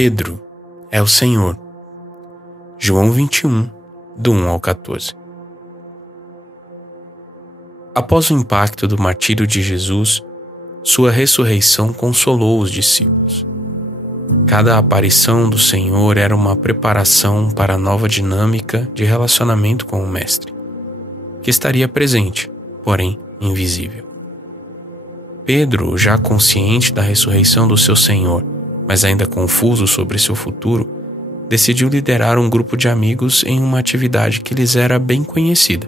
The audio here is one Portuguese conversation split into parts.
Pedro é o Senhor. João 21, do 1 ao 14. Após o impacto do martírio de Jesus, sua ressurreição consolou os discípulos. Cada aparição do Senhor era uma preparação para a nova dinâmica de relacionamento com o Mestre, que estaria presente, porém invisível. Pedro, já consciente da ressurreição do seu Senhor, mas ainda confuso sobre seu futuro, decidiu liderar um grupo de amigos em uma atividade que lhes era bem conhecida,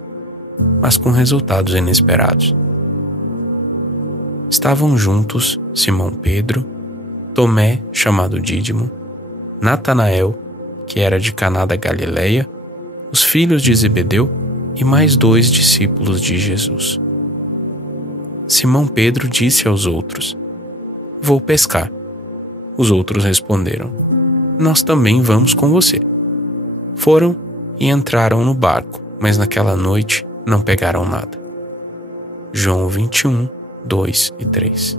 mas com resultados inesperados. Estavam juntos Simão Pedro, Tomé, chamado Dídimo, Natanael, que era de Caná da Galileia, os filhos de Zebedeu e mais 2 discípulos de Jesus. Simão Pedro disse aos outros: "Vou pescar." Os outros responderam: "Nós também vamos com você." Foram e entraram no barco, mas naquela noite não pegaram nada. João 21, 2 e 3.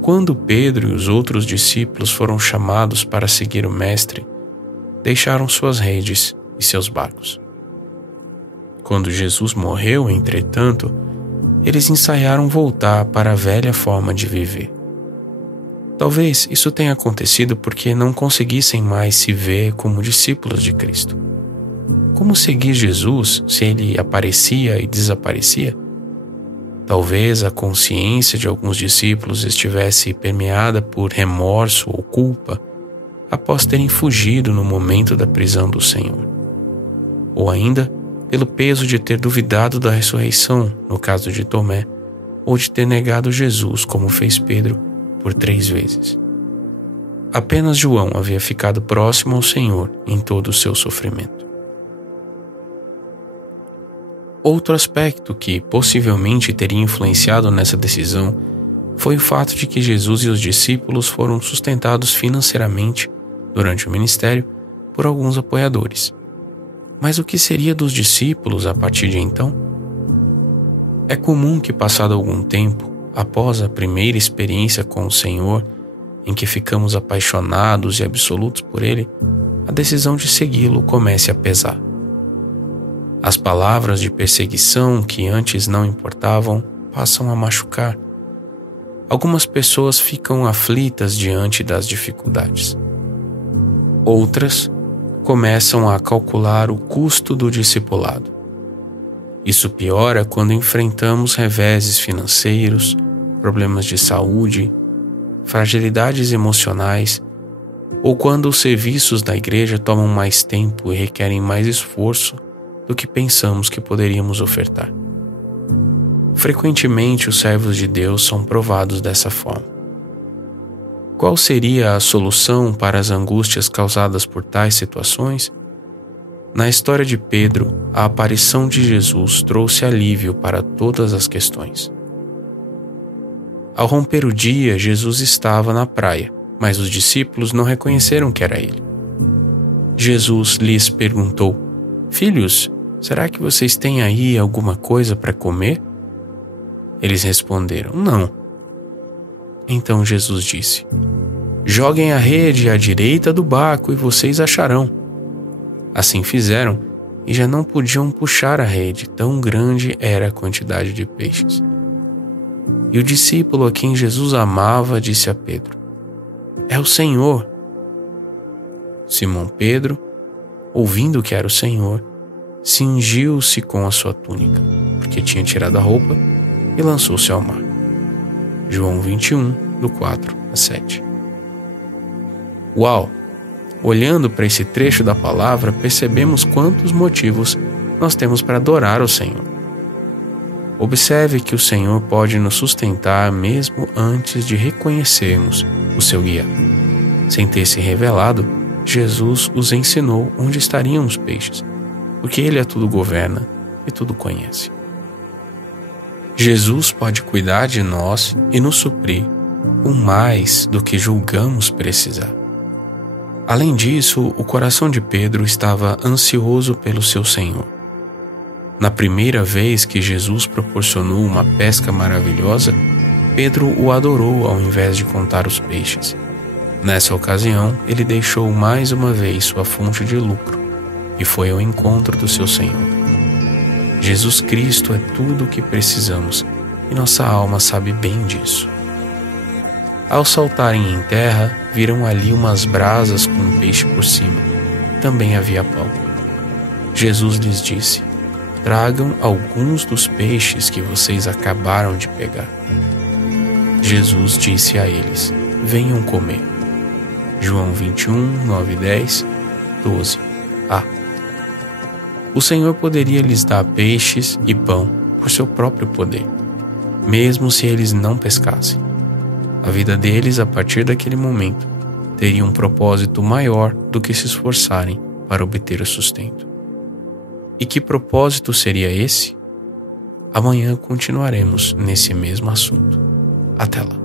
Quando Pedro e os outros discípulos foram chamados para seguir o Mestre, deixaram suas redes e seus barcos. Quando Jesus morreu, entretanto, eles ensaiaram voltar para a velha forma de viver. Talvez isso tenha acontecido porque não conseguissem mais se ver como discípulos de Cristo. Como seguir Jesus se ele aparecia e desaparecia? Talvez a consciência de alguns discípulos estivesse permeada por remorso ou culpa após terem fugido no momento da prisão do Senhor. Ou ainda, pelo peso de ter duvidado da ressurreição, no caso de Tomé, ou de ter negado Jesus, como fez Pedro, por 3 vezes. Apenas João havia ficado próximo ao Senhor em todo o seu sofrimento. Outro aspecto que possivelmente teria influenciado nessa decisão foi o fato de que Jesus e os discípulos foram sustentados financeiramente durante o ministério por alguns apoiadores. Mas o que seria dos discípulos a partir de então? É comum que, passado algum tempo, após a primeira experiência com o Senhor, em que ficamos apaixonados e absolutos por Ele, a decisão de segui-lo comece a pesar. As palavras de perseguição que antes não importavam passam a machucar. Algumas pessoas ficam aflitas diante das dificuldades. Outras começam a calcular o custo do discipulado. Isso piora quando enfrentamos reveses financeiros, problemas de saúde, fragilidades emocionais, ou quando os serviços da igreja tomam mais tempo e requerem mais esforço do que pensamos que poderíamos ofertar. Frequentemente, os servos de Deus são provados dessa forma. Qual seria a solução para as angústias causadas por tais situações? Na história de Pedro, a aparição de Jesus trouxe alívio para todas as questões. Ao romper o dia, Jesus estava na praia, mas os discípulos não reconheceram que era ele. Jesus lhes perguntou: "Filhos, será que vocês têm aí alguma coisa para comer?" Eles responderam: "Não." Então Jesus disse: "Joguem a rede à direita do barco e vocês acharão." Assim fizeram e já não podiam puxar a rede, tão grande era a quantidade de peixes. E o discípulo a quem Jesus amava disse a Pedro: "É o Senhor." Simão Pedro, ouvindo que era o Senhor, cingiu-se com a sua túnica, porque tinha tirado a roupa, e lançou-se ao mar. João 21, do 4 a 7. Uau! Olhando para esse trecho da palavra, percebemos quantos motivos nós temos para adorar o Senhor. Observe que o Senhor pode nos sustentar mesmo antes de reconhecermos o seu guia. Sem ter se revelado, Jesus os ensinou onde estariam os peixes, porque Ele a tudo governa e tudo conhece. Jesus pode cuidar de nós e nos suprir com mais do que julgamos precisar. Além disso, o coração de Pedro estava ansioso pelo seu Senhor. Na primeira vez que Jesus proporcionou uma pesca maravilhosa, Pedro o adorou ao invés de contar os peixes. Nessa ocasião, ele deixou mais uma vez sua fonte de lucro e foi ao encontro do seu Senhor. Jesus Cristo é tudo o que precisamos e nossa alma sabe bem disso. Ao saltarem em terra, viram ali umas brasas com um peixe por cima. Também havia pão. Jesus lhes disse: tragam alguns dos peixes que vocês acabaram de pegar. Jesus disse a eles: venham comer. João 21, 9, 10, 12a. O Senhor poderia lhes dar peixes e pão por seu próprio poder, mesmo se eles não pescassem. A vida deles, a partir daquele momento, teria um propósito maior do que se esforçarem para obter o sustento. E que propósito seria esse? Amanhã continuaremos nesse mesmo assunto. Até lá.